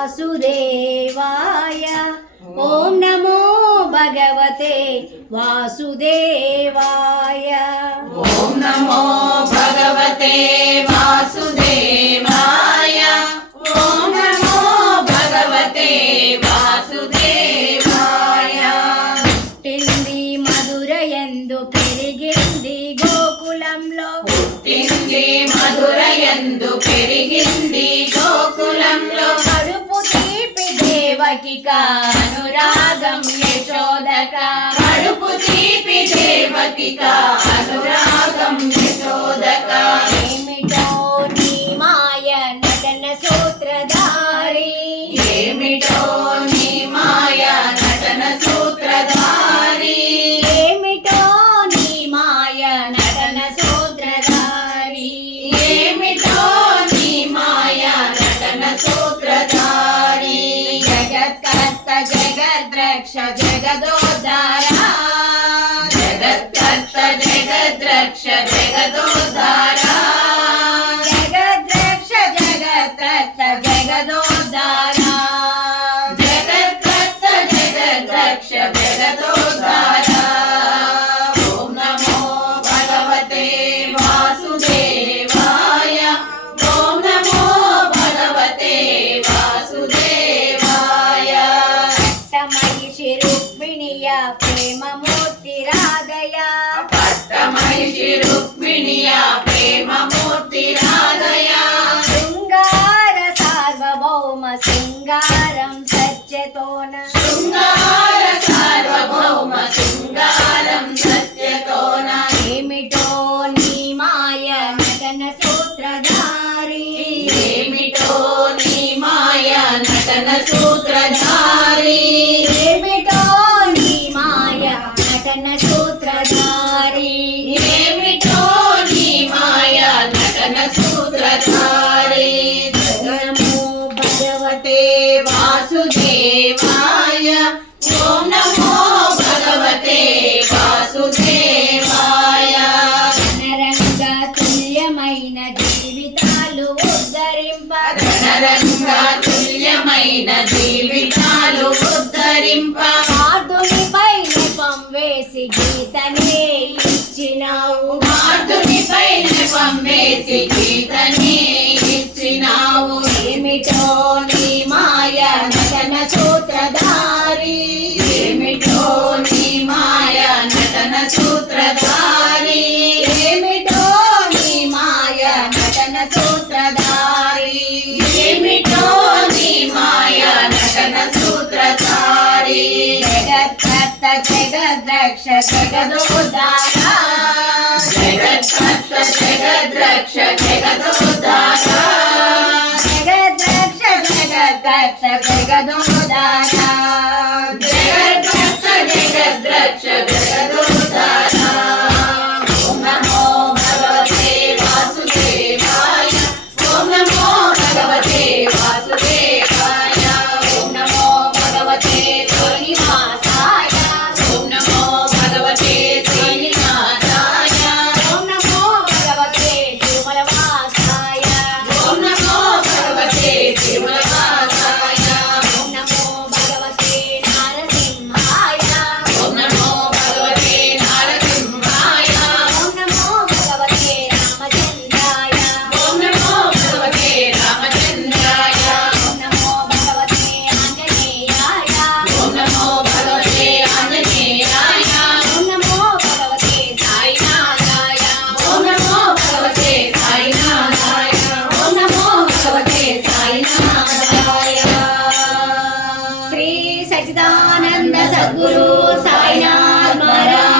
वासुदेवाय। ओम नमो भगवते वासुदेवाय। ओम नमो भगवते वासुदेवाय। ओम नमो भगवते वासुदेवाय। పుట్టింది మధురయందు పెరిగింది గోకులంలో। పుట్టింది మధురయందు పెరిగింది గోకులంలో। కడుపు తీపి దేవకిక అనురాగం యశోదక। కడుపు తీపి దేవకిక అనురాగం యశోదక। ఏమిటో నీ మాయ నటన సూత్రధారి। ఏమిటో నీ మాయ నటన సూత్రధారి। ఏమిటో నీ మాయ నటన సూత్రధారి। ఏమిటో నీ మాయ నటన సూత్రధారి। జగత్కర్త జగద్రక్ష జగదోద్ధార। జగత్కర్త జగద్రక్ష జగదోద్ధార। జగద్రక్ష జగత్కర్త జగదోద్ధార। జగత్కర్త జగద్రక్ష జగదోద్ధార। ఓం నమో భగవతే వాసుదేవాయ। ఓం నమో భగవతే వాసుదేవాయ। పట్టమహిషి రుక్మిణియ ప్రేమమూర్తి రాధయ। పట్టమహిషి రుక్మిణియ ప్రేమమూర్తి రాధయ। శృంగార సార్వభౌమ శృంగారం సత్యతోన। శృంగార సార్వభౌమ శృంగారం సత్యతోన। ఏమిటో నీ మాయ నటన సూత్రధారి। ఏమిటో నీ మాయ నటన సూత్రధారి। ఏమిటో నీ మాయ నటన సూత్రధారి। ఏమిటో నీ మాయ నటన సూత్రధారి। నమో భగవతే వాసుదేవాయ। ఓం నమో భగవతే వాసుదేవాయ। రణరంగ తుల్యమైన జీవితాలు ఉద్ధరింప। రణరంగా తుల్యమైన జీవితాలు ఉద్ధరింప। మార్దునిపై నెపం వేసి గీతనే ఇచ్చినావు। మార్దునిపై నెపం వేసి గీతనే ఇచ్చినావు। ఏమిటో నీ మాయ నటన సూత్రధారి। ఏమిటో నీ మాయ నటన సూత్రధారి। ఏమిటో నీ మాయ నటన సూత్రధారి। ఏమిటో నీ మాయ నటన సూత్రధారి। జగత్కర్త జగద్రక్ష జగదోద్ధార। జగత్కర్త జగద్రక్ష జగదోద్ధార। జగద్రక్ష జగద్కర్త జగదోద్ధార। జగత్కర్త జగద్రక్ష జగదోద్ధార। ఓం నమో భగవతే వాసుదేవాయ। ఓం నమో భగవతే వాసుదేవాయ। ఓం నమో భగవతే శ్రీనివాసాయ। ఓం నమో భగవతే శ్రీనివాసాయ। ఓం నమో భగవతే తిరుమలవాసాయ। ఓం నమో భగవతే తిరుమలవాసాయ। ఓం నమో భగవతే నారసింహాయ। ఓం నమో భగవతే నారసింహాయ। ఓం నమో భగవతే రామచంద్రాయ। ఓం నమో భగవతే రామచంద్రాయ। ఓం నమో భగవతే ఆంజనేయాయ। ఓం నమో భగవతే ఆంజనేయాయ। ఓం నమో భగవతే సాయినాథాయ। ఓం నమో భగవతే సాయినాథాయ। ఓం నమో భగవతే సాయినాథాయ। శ్రీ సచ్చిదానంద సద్గురు సాయినాథ్ మహారాజ్